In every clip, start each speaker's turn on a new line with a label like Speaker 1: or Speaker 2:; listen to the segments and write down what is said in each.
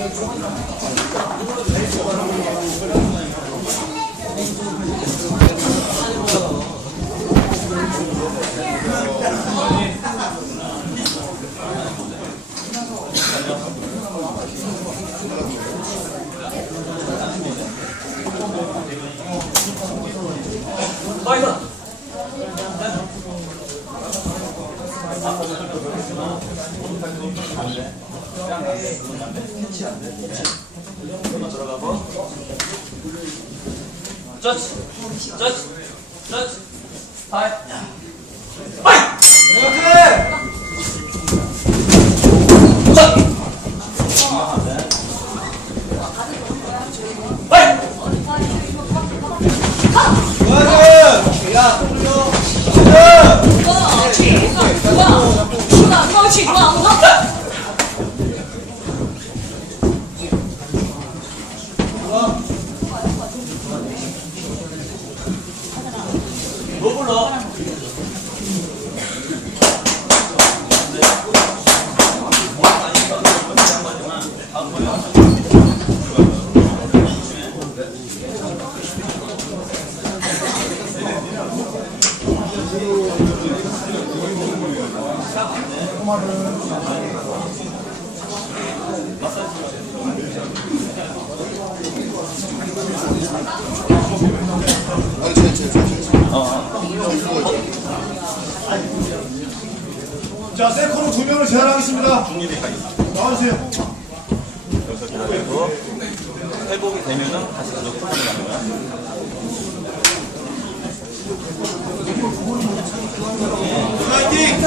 Speaker 1: 안녕하세요. 저치 저치 저치 하이 뭐
Speaker 2: 자, 세코로 두 명을 제안하겠습니다. 나와주세요.
Speaker 3: 회복이 되면은 다시 계속 거야.
Speaker 2: 파이팅!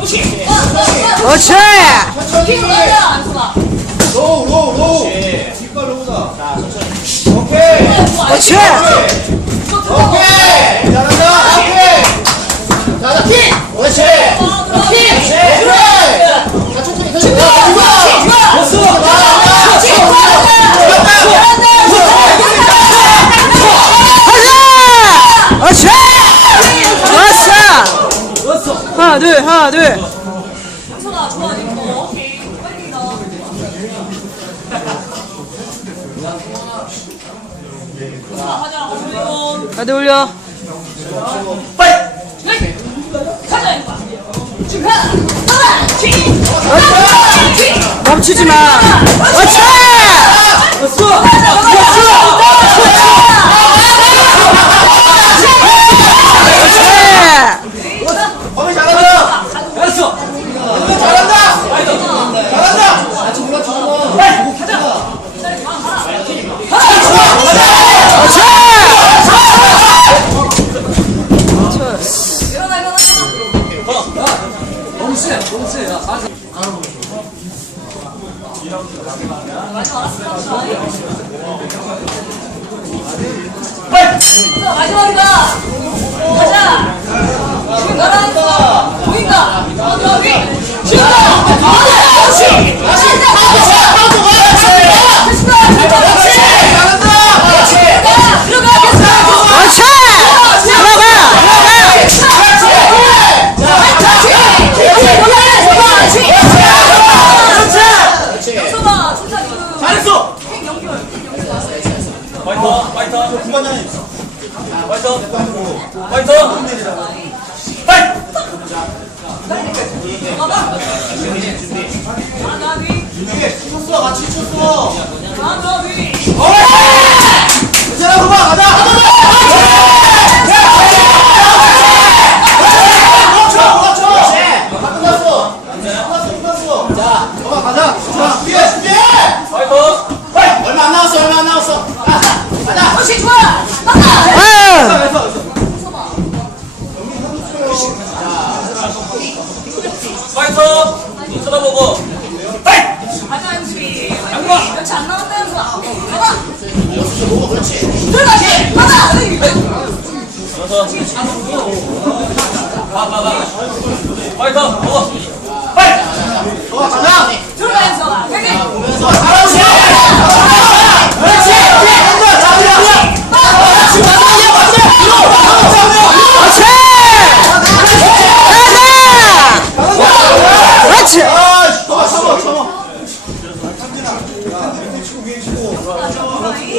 Speaker 4: 그렇지! 그렇지!
Speaker 2: 로우, 로우, 로우. 뒷발 로우다. 자, 천천히. 오케이.
Speaker 4: 그렇지!
Speaker 2: 오케이. 잘한다. 오케이. 자, 자, 킥. 그렇지. 킥. 그래. 자, 천천히.
Speaker 4: 그렇지! 하나, 둘, 하나, 둘. 가드 올려. 멈추지 마. 그렇지!
Speaker 2: 범이 잘한다.
Speaker 1: 됐어
Speaker 2: 잘한다. 잘한다. 아직 몰라주지 마.
Speaker 1: 너무 세 너무 세 야, 사실.
Speaker 5: 마지막이다. 가자. 지금 나랑 보인다. 여기. 지금다. 그렇지. 다시. 들어가. 들어가.
Speaker 4: 그렇지! 들어가!
Speaker 5: 여기서 진짜 그
Speaker 2: 잘했어.
Speaker 1: 파이터 파이터
Speaker 2: 구간장님.
Speaker 1: 파이터 파이터 파이트
Speaker 5: 하나위.
Speaker 2: 이게 쳤어. 같이 쳤어. 괜찮아, 후반 가자. 그렇죠, 그렇죠. 다 끝났어. 끝났어, 끝났어. 자, 후반 가자. 자, 준비해, 준비해.
Speaker 1: 파이터 파이트
Speaker 2: 얼마 안 남았어, 얼마 안 남았어. 가자, 가자.
Speaker 5: 그렇지 좋아. 맞다.
Speaker 4: 아유!
Speaker 1: 파이터 눈 쳐다보고 파이트
Speaker 5: 가자 연수이. 며칠 안 연수. 가봐. 들어가지. 가자.
Speaker 1: 가서 봐봐봐 파이터 먹어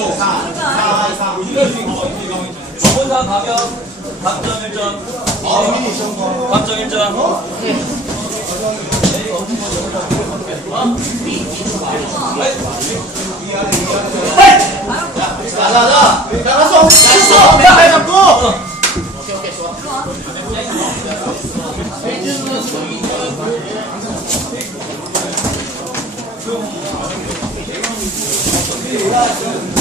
Speaker 2: 5, 4, 4, 4. 전문사 가격 감점 1점. 감점 1점. 나나나 나가서 나가서 맨발 잡고 오케이 오케이 좋아 Thank you.